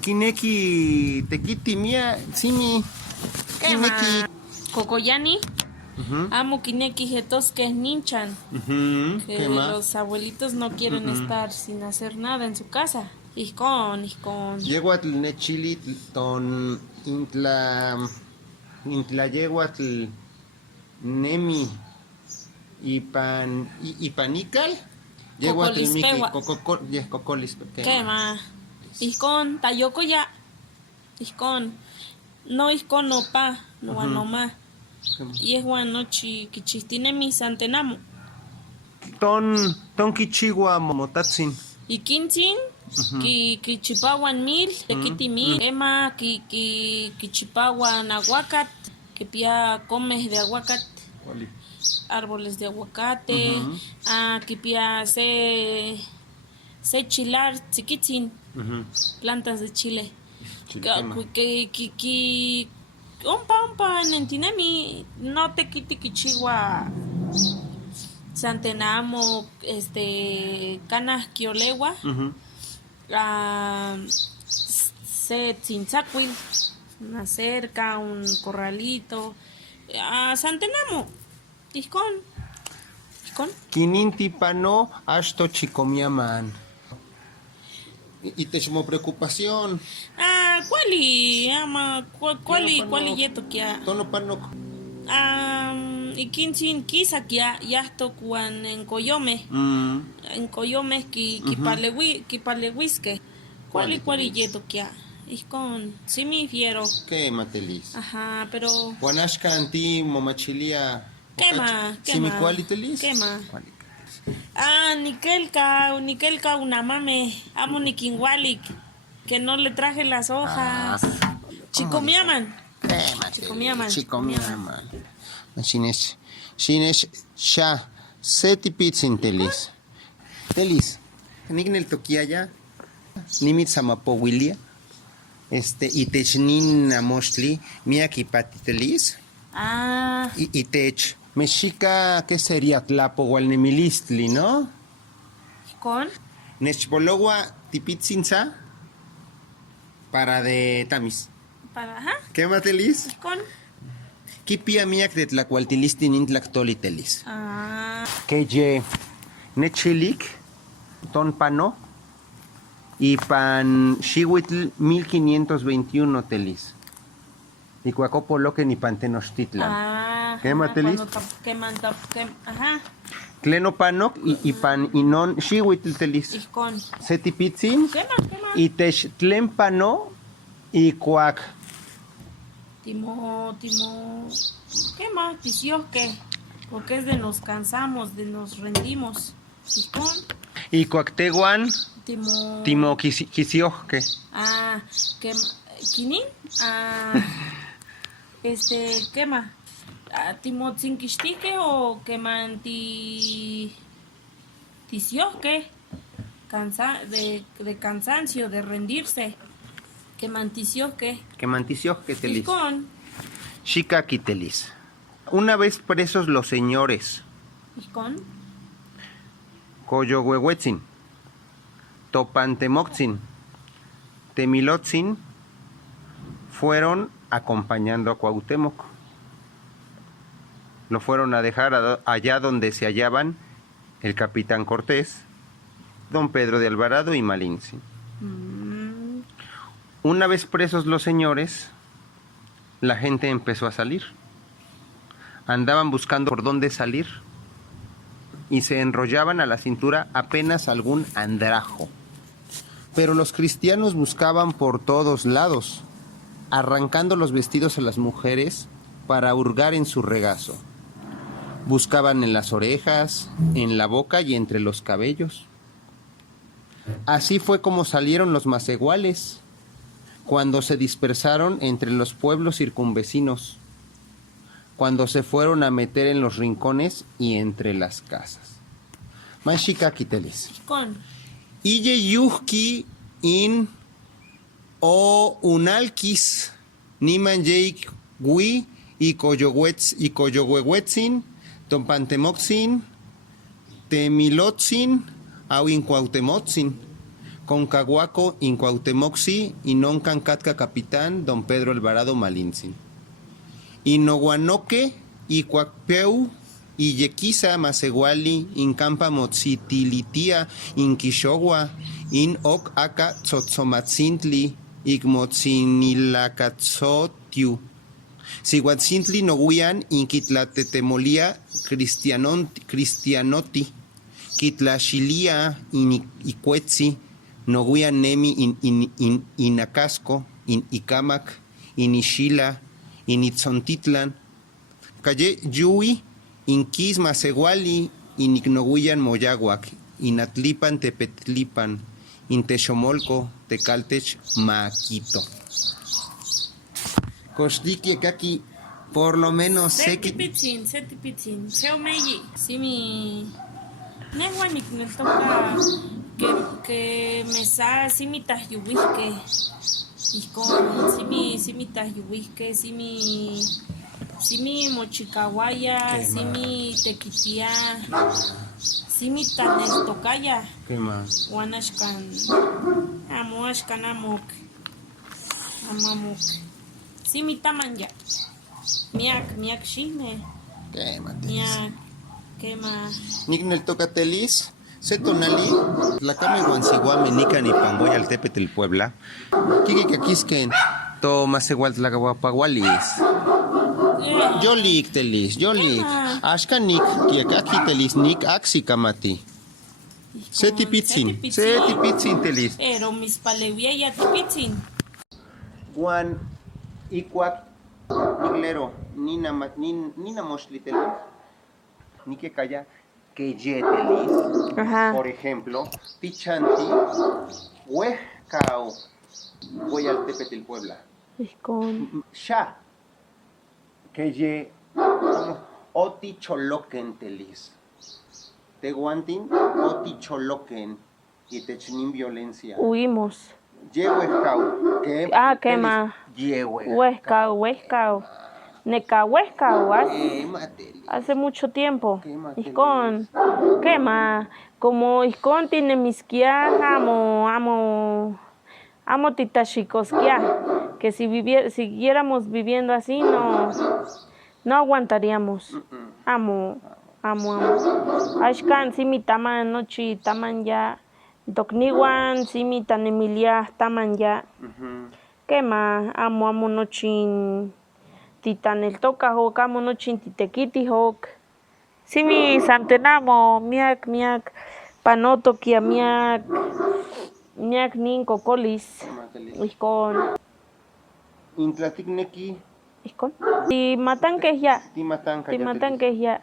Kineki tequiti mía, simi. Kineki. Cocoyani. Amo kineki jetos que es ninchan. Que ¿Qué más? los abuelitos no quieren estar sin hacer nada en su casa. Iscon. Yeguatl nechili ton intla yeguatl nemi ipanical. Yeguatl miki cocolispe. ¿Qué más? Iscon, tayoko ya. Iscon. No iscon no pa, no anoma. Y es guanochi kichistine mi santenamo. Ton kichiwa momotatsin. Y quintin, ki chipawan mil, tequiti mil, ema, ki chipawan aguacat, que pia comes de aguacate, árboles de aguacate, que pia se chilar, chiquitin, plantas de chile. Que umpa, nentinemi, no tequiti kichiwa. Santenamo, canas quiolegua, se tzinzacuil, una cerca, un corralito, Santenamo, iscon. Kininti pano ashto chikomiaman. Y te llamó preocupación. ¿Cuál yeto kia? Tono pano. Y quintin quisa kia yasto cuan en coyome. En coyome ki palehuisque. ¿Cuál yeto kia? Iscon, sí me fiero. ¿Qué matelis? Ajá, pero. Juanashka anti momachilia. Quema. ¿Sí mi cualitelis? Quema. Nikelka una mame. Amo nikinwalik. Que no le traje las hojas. Chicomiaman. Chicomiaman. Shines sha seti pizzin telis. Nignel tokiaya. Nimit samapowilia. Itechnin amoshli. Miaki patitelis. Itech. Mexica, ¿qué sería? Tlapo Gualnemilistli, ¿no? ¿Con? Nechbologua tipitzinza para de tamis. Ajá. ¿Qué matelis? Con. Kipia miak de tlacualtilistin intlactolitelis. Que ye nechilik, ton pano y pan xihuitl 1521 telis. Y cuacopo loque ni pantenochtitlan. ¿Qué matelis? Ajá. Tleno panok y pan inon xihuitl telis. Iscon. Setipitzin. ¿Qué más? Y tech tlen pano y cuac. Timo. ¿Qué más? Tisiosque. Porque es de nos cansamos, de nos rendimos. Iscon. Y cuacteguan. Timo quisiosque. ¿Qué? ¿Quinin? ¿Qué más? ¿Timotzinquixtique o tisioque? De cansancio, de rendirse. Quemantisioque telis. Iscon. Shikaki telis. Una vez presos los señores. Iscon. Coyohuehuetzin. Topantemoxin. Temilotzin. Fueron acompañando a Cuauhtémoc. Lo fueron a dejar allá donde se hallaban el capitán Cortés, don Pedro de Alvarado y Malinche. Una vez presos los señores, la gente empezó a salir. Andaban buscando por dónde salir y se enrollaban a la cintura apenas algún andrajo. Pero los cristianos buscaban por todos lados, arrancando los vestidos a las mujeres para hurgar en su regazo. Buscaban en las orejas, en la boca y entre los cabellos. Así fue como salieron los maceguales, cuando se dispersaron entre los pueblos circunvecinos, cuando se fueron a meter en los rincones y entre las casas. Manshika kitelis. Con. Ille yuhki in o unalquis niman yeik gui y coyohuehuetzin, tompantemoxin, temilotzin, awin cuautemotzin, Concahuaco, Incuautemoxi, Inoncancatka Capitán, don Pedro Alvarado Malintzin. Inoguanoque, Icuacpeu, Iyequisa, Maseguali, Incampa Motzitilitia, Inquixogua, In Oc Aca, Tzotzomatzintli, Icmotzinilacatzotiu. Siguatzintli Noguian, Inquitlatetemolia, Cristianoti, Quitlaxilia, Icuetzi, Noguian Nemi, Inacasco, Icamac, Inixila, Initzontitlan, Calle Yui, Inquis Maseguali, Inicnoguian Moyaguac, Inatlipan Tepetlipan, Intexomolco, Tecaltech, Maquito. Coxliqui aquí, por lo menos sé que... Setipitzin, Seomeyi, si mi... Nehuanik me toca que me sa, si mi tahyuwisque, y con, si mi tahyuwisque, si mi mochicawaya, si mi tequitia, si mi tanestocaya. ¿Qué más? Wanashkan, amuashkan amok, amamok. Si mi tamanya, miak shine, ¿Qué más? miak, ¿qué más? Nignel tocatelis, Setonali, la cama guansiguame, Nican y Pangoy al Tepetl Puebla. Kiki Kakisken, Tomasegual Tlacahuapagualis. Yolik telis, yolik. Ashkanik, Kiakaki telis, Nik Axikamati. Setipitzin telis. Pero mis palevia ya tipitzin. Juan Icuac, Niglero, Nina Moschlitelis, ni que calla, que yetelis. Por ejemplo, Tichanti, Huejcao, voy al Tepetl Puebla. Sha, que ye, Oti Choloquen telis. Teguantin, Oti Choloquen, y technin violencia. Huimos. Yehuescao. ¿Qué más? Yehuescao. Huescao. Necahuescao, hace mucho tiempo. Iscon, ¿qué más? Como Iscon tiene misquia, amo titachicosquia, que si siguiéramos viviendo así, no aguantaríamos. Amo. Ashkan, si mi taman nochi, taman ya. Tocniwan, si mi tan Emilia, taman ya. ¿Qué más? Amo nochin. Titan el toca hok, amo nochin titequiti hok. Si mi santenamo, miak, panoto kia miak nin cocolis. Iscon. Intlaticnequi. Iscon. Ti matan que ya. Timatan que ya.